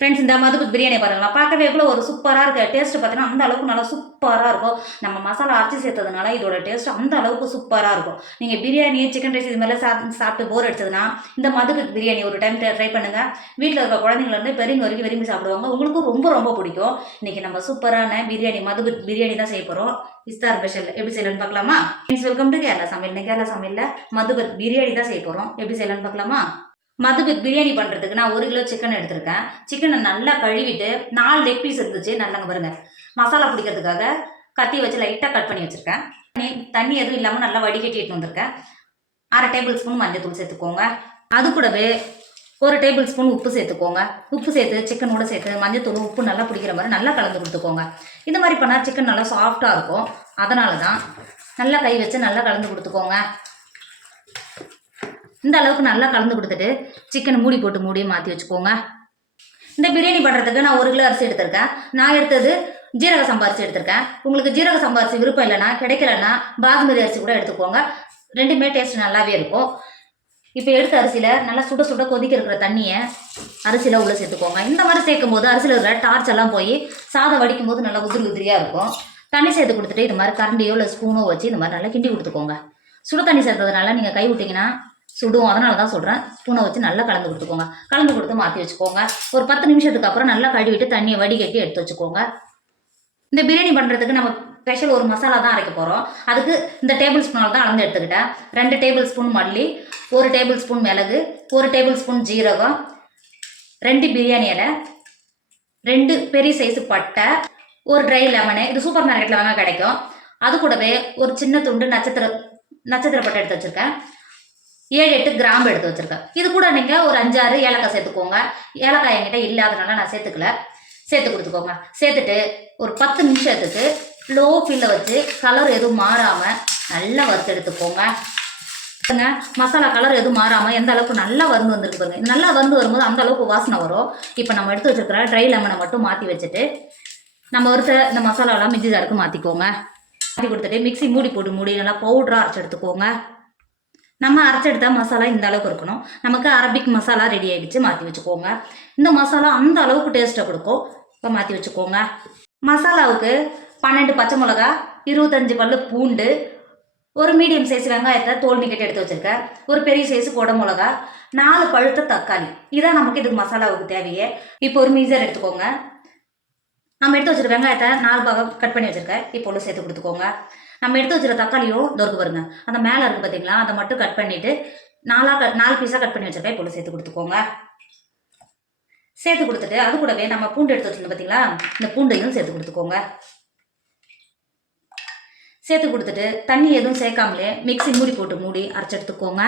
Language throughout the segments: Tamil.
ஃப்ரெண்ட்ஸ் இந்த மதுபுத் பிரியாணி பாருங்களா. பார்க்கவே எவ்வளோ ஒரு சூப்பராக இருக்க. டேஸ்ட் பார்த்தீங்கன்னா அந்த அளவுக்கு நல்லா சூப்பராக இருக்கும். நம்ம மசாலா அரைச்சி சேர்த்ததுனால இதோட டேஸ்ட் அந்த அளவுக்கு சூப்பராக இருக்கும். நீங்கள் பிரியாணி சிக்கன் ரைஸ் இது மாதிரிலாம் சாப்பிட்டு சாப்பிட்டு போர் அடிச்சதுன்னா இந்த மதுபுத் பிரியாணி ஒரு டைம் ட்ரை பண்ணுங்கள் வீட்டில் இருக்க குழந்தைங்களேருந்து பெரியவங்க வரைக்கும் விரும்பி சாப்பிடுவாங்க. உங்களுக்கும் ரொம்ப ரொம்ப பிடிக்கும். இன்றைக்கி நம்ம சூப்பரான பிரியாணி மதுபுத் பிரியாணி தான் செய்ய போகிறோம் இஸ்தார் ஸ்பெஷல் எப்படி செய்யலாம்னு பார்க்கலாமா? ஃப்ரெண்ட்ஸ் வெல்கம் டு கேரளா சமையல். கேரளா சமையலில் மதுபத் பிரியாணி தான் செய்ய போகிறோம் எப்படி செய்யலாம்னு பார்க்கலாமா? மது பிரியாணி பண்ணுறதுக்கு நான் ஒரு கிலோ சிக்கன் எடுத்திருக்கேன். சிக்கனை நல்லா கழுவிட்டு நாலு லெக் பீஸ் இருந்துச்சு. நல்லாங்க பாருங்க. மசாலா பிடிக்கிறதுக்காக கத்தி வச்சு லைட்டாக கட் பண்ணி வச்சுருக்கேன். தண்ணி தண்ணி எதுவும் இல்லாமல் நல்லா வடிகட்டிட்டு வந்திருக்கேன். அரை டேபிள் ஸ்பூன் மஞ்சள் தூள் சேர்த்துக்கோங்க. அது கூடவே ஒரு டேபிள் ஸ்பூன் உப்பு சேர்த்துக்கோங்க. உப்பு சேர்த்து சிக்கனோட சேர்த்து மஞ்சள் தூள் உப்பு நல்லா பிடிக்கிற மாதிரி நல்லா கலந்து கொடுத்துக்கோங்க. இந்த மாதிரி பண்ணால் சிக்கன் நல்லா சாஃப்டாக இருக்கும். அதனால தான் நல்லா கை வச்சு நல்லா கலந்து கொடுத்துக்கோங்க. இந்த அளவுக்கு நல்லா கலந்து கொடுத்துட்டு சிக்கன் மூடி போட்டு மூடியே மாற்றி வச்சுக்கோங்க. இந்த பிரியாணி பண்ணுறதுக்கு நான் ஒரு கிலோ அரிசி எடுத்திருக்கேன். நான் எடுத்தது ஜீரக சம்பாரிசி எடுத்திருக்கேன். உங்களுக்கு ஜீரக சம்பாரிசி விருப்பம் இல்லைன்னா கிடைக்கலன்னா பாசுமதி அரிசி கூட எடுத்துக்கோங்க. ரெண்டுமே டேஸ்ட் நல்லாவே இருக்கும். இப்போ எடுத்த அரிசியில் நல்லா சுட சுட கொதிக்க இருக்கிற தண்ணியை அரிசியில் உள்ளே சேர்த்துக்கோங்க. இந்த மாதிரி சேர்க்கும் போது அரிசியில் இருக்கிற டார்ச் எல்லாம் போய் சாதம் வடிக்கும் போது நல்லா உதிரி உதிரியாக இருக்கும். தண்ணி சேர்த்து கொடுத்துட்டு இது மாதிரி கரண்டியோ இல்லை ஸ்பூனோ வச்சு இந்த மாதிரி நல்லா கிண்டி கொடுத்துக்கோங்க. சுடு தண்ணி சேர்த்ததுனால நீங்கள் கை விட்டிங்கன்னா சுடும் அதனால தான் சொல்கிறேன் ஸ்பூனை வச்சு நல்லா கலந்து கொடுத்துக்கோங்க. கலந்து கொடுத்து மாற்றி வச்சுக்கோங்க. ஒரு பத்து நிமிஷத்துக்கு அப்புறம் நல்லா கழுவிட்டு தண்ணியை வடிகட்டி எடுத்து வச்சுக்கோங்க. இந்த பிரியாணி பண்ணுறதுக்கு நம்ம ஸ்பெஷல் ஒரு மசாலா தான் அரைக்க போகிறோம் அதுக்கு இந்த டேபிள் ஸ்பூனால் தான் அளந்து எடுத்துக்கிட்டேன். ரெண்டு டேபிள் ஸ்பூன் மல்லி ஒரு டேபிள் ஸ்பூன் மிளகு ஒரு டேபிள் ஸ்பூன் ஜீரகம் ரெண்டு பிரியாணி இலை ரெண்டு பெரிய சைஸு பட்டை ஒரு ட்ரை லெமனு இது சூப்பர் மார்க்கெட்டில் வாங்க கிடைக்கும். அது கூடவே ஒரு சின்ன துண்டு நட்சத்திர நட்சத்திர பட்டை எடுத்து வச்சுருக்கேன். ஏழு எட்டு கிராம்பு எடுத்து வச்சுருக்கேன். இது கூட நீங்கள் ஒரு அஞ்சாறு ஏலக்காய் சேர்த்துக்கோங்க. ஏலக்காய் என்கிட்ட இல்லாதனால நான் சேர்த்துக்கல. சேர்த்து கொடுத்துக்கோங்க. சேர்த்துட்டு ஒரு பத்து நிமிஷத்துக்கு லோ ஃபில்ல வச்சு கலர் எதுவும் மாறாமல் நல்லா வறுத்து எடுத்துக்கோங்க. மசாலா கலர் எதுவும் மாறாமல் எந்த அளவுக்கு நல்லா வந்து வந்திருக்கு பாருங்க. இது நல்லா வந்து வரும்போது அந்த அளவுக்கு வாசனை வரும். இப்போ நம்ம எடுத்து வச்சிருக்கிற ட்ரை லெமனை மட்டும் மாற்றி வச்சுட்டு நம்ம ஒருத்த இந்த மசாலாலாம் மிஞ்சி ஜாருக்கு மாற்றிக்கோங்க மாற்றி கொடுத்துட்டு மிக்ஸி மூடி போட்டு மூடி நல்லா பவுடராக அரைச்சி எடுத்துக்கோங்க. நம்ம அரைச்செடுத்த மசாலா இந்த அளவுக்கு இருக்கணும். நமக்கு அரபிக் மசாலா ரெடி ஆகிடுச்சு மாற்றி வச்சுக்கோங்க. இந்த மசாலா அந்த அளவுக்கு டேஸ்ட்டை கொடுக்கும். இப்போ மாற்றி வச்சுக்கோங்க. மசாலாவுக்கு பன்னெண்டு பச்சை மிளகா இருபத்தஞ்சி பல்லு பூண்டு ஒரு மீடியம் சைஸ் வெங்காயத்தை தோல் கட்டி எடுத்து வச்சுருக்கேன். ஒரு பெரிய சைஸ் கொடை மிளகா நாலு பழுத்த தக்காளி. இதான் நமக்கு இதுக்கு மசாலாவுக்கு தேவையே. இப்போ ஒரு மீசர் எடுத்துக்கோங்க. நம்ம எடுத்து வச்சிருக்க வெங்காயத்தை நாலு பாகம் கட் பண்ணி வச்சுருக்கேன். இப்போ ஒன்று சேர்த்து கொடுத்துக்கோங்க. நம்ம எடுத்து வச்சிருக்க தக்காளியும் தொருக்கு பாருங்க அந்த மேலே இருக்குது பார்த்தீங்களா அதை மட்டும் கட் பண்ணிவிட்டு நாலாக கட் நாலு பீஸாக கட் பண்ணி வச்சிருக்கேன் இப்போ சேர்த்து கொடுத்துக்கோங்க. சேர்த்து கொடுத்துட்டு அது கூடவே நம்ம பூண்டு எடுத்து வச்சிருந்தோம் பார்த்தீங்களா இந்த பூண்டையும் சேர்த்து கொடுத்துக்கோங்க. சேர்த்து கொடுத்துட்டு தண்ணி எதுவும் சேர்க்காமலே மிக்ஸி மூடி போட்டு மூடி அரைச்சி எடுத்துக்கோங்க.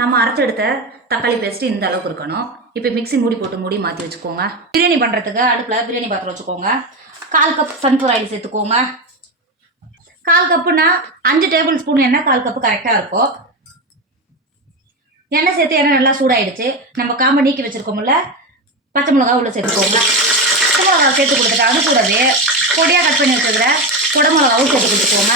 நம்ம அரைச்செடுத்த தக்காளி பேஸ்ட் இந்த அளவுக்கு இருக்கணும். இப்போ மிக்ஸி மூடி போட்டு மூடி மாற்றி வச்சுக்கோங்க. பிரியாணி பண்ணுறதுக்கு அடுப்பில் பிரியாணி பாத்திரம் வச்சுக்கோங்க. கால் கப் சன்ஃப்ளவர் ஆயில் சேர்த்துக்கோங்க. கால் கப்புனா அஞ்சு டேபிள் ஸ்பூன் எண்ணெய் கால் கப்பு கரெக்டாக இருக்கும். எண்ணெய் சேர்த்து எண்ணெய் நல்லா சூடாயிடுச்சு. நம்ம காம்பை நீக்கி வச்சுருக்கோம்ல பச்சை மிளகா உள்ளே சேர்த்துக்கோங்க பச்சை மிளகா சேர்த்து கொடுத்துட்டு அது கூடவே பொடியாக கட் பண்ணி வச்சுருக்கிற குடை மிளகாவும் சேர்த்து கொடுத்துக்கோங்க.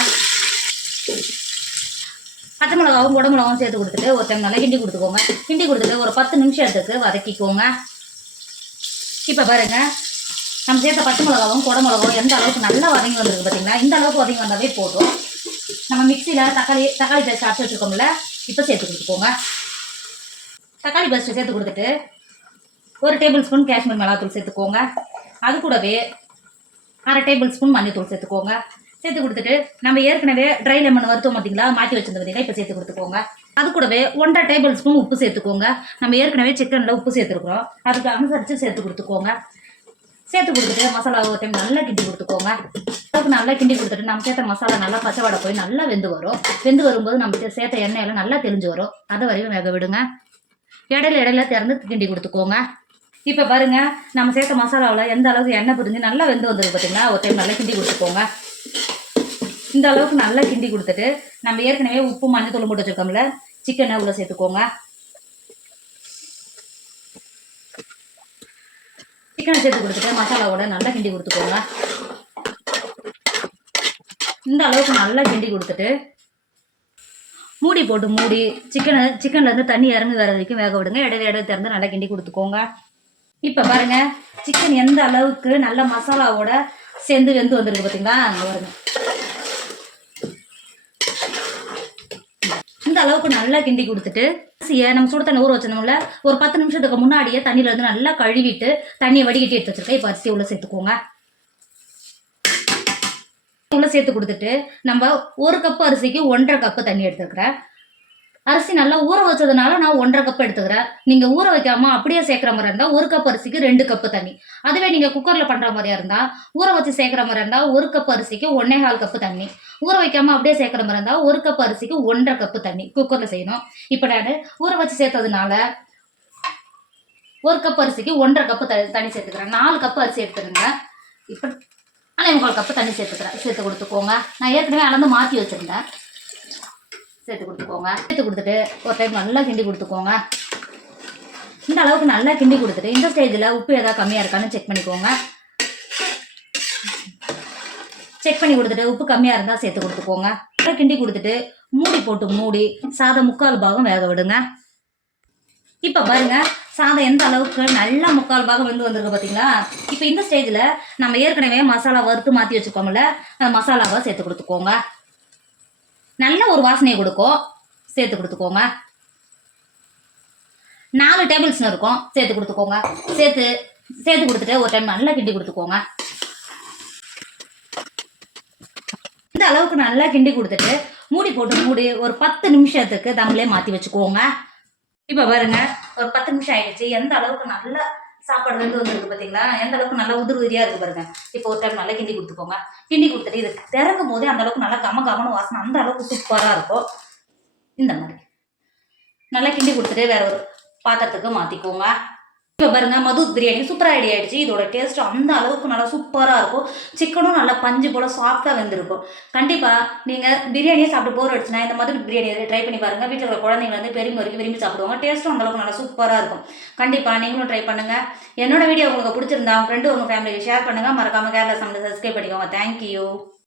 பச்சை மிளகாவும் குடை மிளகாவும் சேர்த்து கொடுத்துட்டு ஒரு டைம் நல்லா கிண்டி கொடுத்துக்கோங்க. கிண்டி கொடுத்துட்டு ஒரு பத்து நிமிஷத்துக்கு வதக்கிக்கோங்க. இப்போ பாருங்கள் நம்ம சேர்த்த பச்சை மிளகாவும் குடை மிளகாவும் எந்த அளவுக்கு நல்லா வதங்கி வந்திருக்கு பார்த்தீங்களா இந்த அளவுக்கு வதங்கி வந்தாவே போதும். நம்ம மிக்சியில் தக்காளி தக்காளி பேஸ்ட் அரைச்சி வச்சுருக்கோம்ல இப்போ சேர்த்து கொடுத்துக்கோங்க தக்காளி பேஸ்ட் சேர்த்து கொடுத்துட்டு ஒரு டேபிள் ஸ்பூன் காஷ்மீர் மிளகாத்தூள் சேர்த்துக்கோங்க. அது கூடவே அரை டேபிள் ஸ்பூன் மஞ்சத்தூள் சேர்த்துக்கோங்க. சேர்த்து கொடுத்துட்டு நம்ம ஏற்கனவே ட்ரை லெமன் வருத்தம் பார்த்தீங்களா மாற்றி வச்சிருந்த பார்த்தீங்களா இப்போ சேர்த்து கொடுத்துக்கோங்க. அது கூடவே ஒன்றரை டேபிள் ஸ்பூன் உப்பு சேர்த்துக்கோங்க. நம்ம ஏற்கனவே சிக்கனில் உப்பு சேர்த்துருக்குறோம். அதுக்கு அனுசரித்து சேர்த்து கொடுத்துக்கோங்க. சேர்த்து கொடுத்துட்டு மசாலா ஒரு டைம் நல்லா கிண்டி கொடுத்துக்கோங்க. அதுக்கு நல்லா கிண்டி கொடுத்துட்டு நம்ம சேர்த்த மசாலா நல்லா பச்சை வடை போய் நல்லா வெந்து வரும். வெந்து வரும்போது நம்ம சேர்த்த எண்ணெயெல்லாம் நல்லா தெளிஞ்சு வரும். அதை வரையும் வேக விடுங்க. இடையில இடையில திறந்து கிண்டி கொடுத்துக்கோங்க. இப்போ பாருங்க நம்ம சேர்த்த மசாலாவில் எந்த அளவுக்கு எண்ணெய் பிரிஞ்சு நல்லா வெந்து வந்துருக்கு பார்த்தீங்களா ஒரு டைம் நல்லா கிண்டி கொடுத்துக்கோங்க. இந்த அளவுக்கு நல்லா கிண்டி கொடுத்துட்டு நம்ம ஏற்கனவே உப்பு மஞ்சள் தூள் போட்டு வச்சிருக்கோம்ல சிக்கனை உள்ள சேர்த்துக்கோங்க. சிக்கனை சேர்த்து கொடுத்துட்டு மசாலாவோட நல்லா கிண்டி கொடுத்துக்கோங்க. இந்த அளவுக்கு நல்லா கிண்டி கொடுத்துட்டு மூடி போட்டு மூடி சிக்கனை சிக்கன்லேருந்து தண்ணி இறங்கு வர வரைக்கும் வேக விடுங்க. இடையில இடையில திறந்து நல்லா கிண்டி கொடுத்துக்கோங்க. இப்போ பாருங்க சிக்கன் எந்த அளவுக்கு நல்ல மசாலாவோட சேர்ந்து வெந்து வந்திருக்கு பார்த்தீங்களா அங்கே வருங்க இந்த அளவுக்கு நல்லா கிண்டி கொடுத்துட்டு அரிசியை நம்ம சுடு தண்ணி ஊற வச்சிருந்தோம்ல ஒரு பத்து நிமிஷத்துக்கு முன்னாடியே தண்ணியில இருந்து நல்லா கழுவிட்டு தண்ணியை வடிகட்டி எடுத்து வச்சிருக்கேன் இப்போ அரிசி உள்ள சேர்த்துக்கோங்க. உள்ள சேர்த்து கொடுத்துட்டு நம்ம ஒரு கப் அரிசிக்கு ஒன்றரை கப்பு தண்ணி எடுத்துக்கிறேன் அரிசி நல்லா ஊற வச்சதுனால நான் ஒன்றரை கப் எடுத்துக்கிறேன். நீங்க ஊற வைக்காம அப்படியே சேர்க்குற மாதிரி இருந்தா ஒரு கப் அரிசிக்கு ரெண்டு கப்பு தண்ணி. அதுவே நீங்க குக்கர்ல பண்ற மாதிரியா இருந்தா ஊற வச்சு சேர்க்குற மாதிரி இருந்தா ஒரு கப் அரிசிக்கு ஒன்னே கால் கப்பு தண்ணி. ஊற வைக்காம அப்படியே சேர்க்குற மாதிரி இருந்தா ஒரு கப் அரிசிக்கு ஒன்றரை கப்பு தண்ணி குக்கர்ல செய்யணும். இப்போ நான் ஊற வச்சு சேர்த்ததுனால ஒரு கப் அரிசிக்கு ஒன்றரை கப்பு த தண்ணி சேர்த்துக்கிறேன். நாலு கப்பு அரிசி எடுத்துருங்க இப்போ ஆனால் உங்களுக்கு கப்பு தண்ணி சேர்த்துக்கிறேன். சேர்த்து கொடுத்துக்கோங்க. நான் ஏற்கனவே அளந்து மாற்றி வச்சுருந்தேன். சேர்த்து கொடுத்துக்கோங்க. சேர்த்து கொடுத்துட்டு ஒரு டைம் நல்லா கிண்டி கொடுத்துக்கோங்க. இந்த அளவுக்கு நல்லா கிண்டி கொடுத்துட்டு இந்த ஸ்டேஜில் உப்பு எதாவது கம்மியாக இருக்கான்னு செக் பண்ணிக்கோங்க. செக் பண்ணி கொடுத்துட்டு உப்பு கம்மியாக இருந்தால் சேர்த்து கொடுத்துக்கோங்க. நல்லா கிண்டி கொடுத்துட்டு மூடி போட்டு மூடி சாதம் முக்கால் பாகம் வேக விடுங்க. இப்போ பாருங்க சாதம் எந்த அளவுக்கு நல்லா முக்கால் பாகம் வெந்து வந்திருக்கு பார்த்தீங்களா இப்போ இந்த ஸ்டேஜில் நம்ம ஏற்கனவே மசாலா வறுத்து மாற்றி வச்சுக்கோங்கள மசாலாவை சேர்த்து கொடுத்துக்கோங்க. நல்ல ஒரு வாசனையை கொடுக்கும். சேர்த்து கொடுத்துக்கோங்க. நாலு டேபிள் ஸ்பூன் இருக்கும். சேர்த்து கொடுத்துக்கோங்க. சேர்த்து சேர்த்து கொடுத்துட்டு ஒரு டைம் நல்லா கிண்டி கொடுத்துக்கோங்க. இந்த அளவுக்கு நல்லா கிண்டி கொடுத்துட்டு மூடி போட்டு மூடி ஒரு பத்து நிமிஷத்துக்கு தம்லே மாற்றி வச்சுக்கோங்க. இப்போ பாருங்க ஒரு பத்து நிமிஷம் ஆயிடுச்சு. எந்த அளவுக்கு நல்லா சாப்பாடு வெந்து வந்துருக்கு பார்த்தீங்களா? எந்த அளவுக்கு நல்லா உதிர் உதிரியாக இருக்கு பாருங்க. இப்போ ஒரு டைம் நல்லா கிண்டி கொடுத்துக்கோங்க. கிண்டி கொடுத்துட்டு இது திறக்கும் போதே அந்த அளவுக்கு நல்லா கம கமனு வாசனை அந்த அளவுக்கு சூப்பராக இருக்கும். இந்த மாதிரி. நல்லா கிண்டி கொடுத்துட்டு வேற ஒரு பாத்திரத்துக்கு மாற்றிக்கோங்க இப்போ பாருங்க மது பிரியாணி சூப்பராக ரெடி ஆயிடுச்சு. இதோட டேஸ்ட் அந்த அளவுக்கு நல்லா சூப்பராக இருக்கும். சிக்கனும் நல்லா பஞ்சு போல் சாஃப்டாக வெந்திருக்கும். கண்டிப்பாக நீங்கள் பிரியாணியே சாப்பிட்டு போர் அடிச்சுன்னா இந்த மாதிரி பிரியாணி ட்ரை பண்ணி பாருங்கள் வீட்டில் இருக்கிற குழந்தைங்க வந்து பெரியவங்க வரைக்கும் விரும்பி சாப்பிடுவாங்க. டேஸ்ட்டும் அந்த அளவுக்கு நல்லா சூப்பராக இருக்கும். கண்டிப்பாக நீங்களும் ட்ரை பண்ணுங்கள் என்னோட வீடியோ உங்களுக்கு பிடிச்சிருந்தா உங்கள் ஃப்ரெண்டு உங்கள் ஃபேமிலிக்கு ஷேர் பண்ணுங்கள் மறக்காமல் கேரளா சமையல் சப்ஸ்கிரைப் பண்ணிக்கோங்க. தேங்க்யூ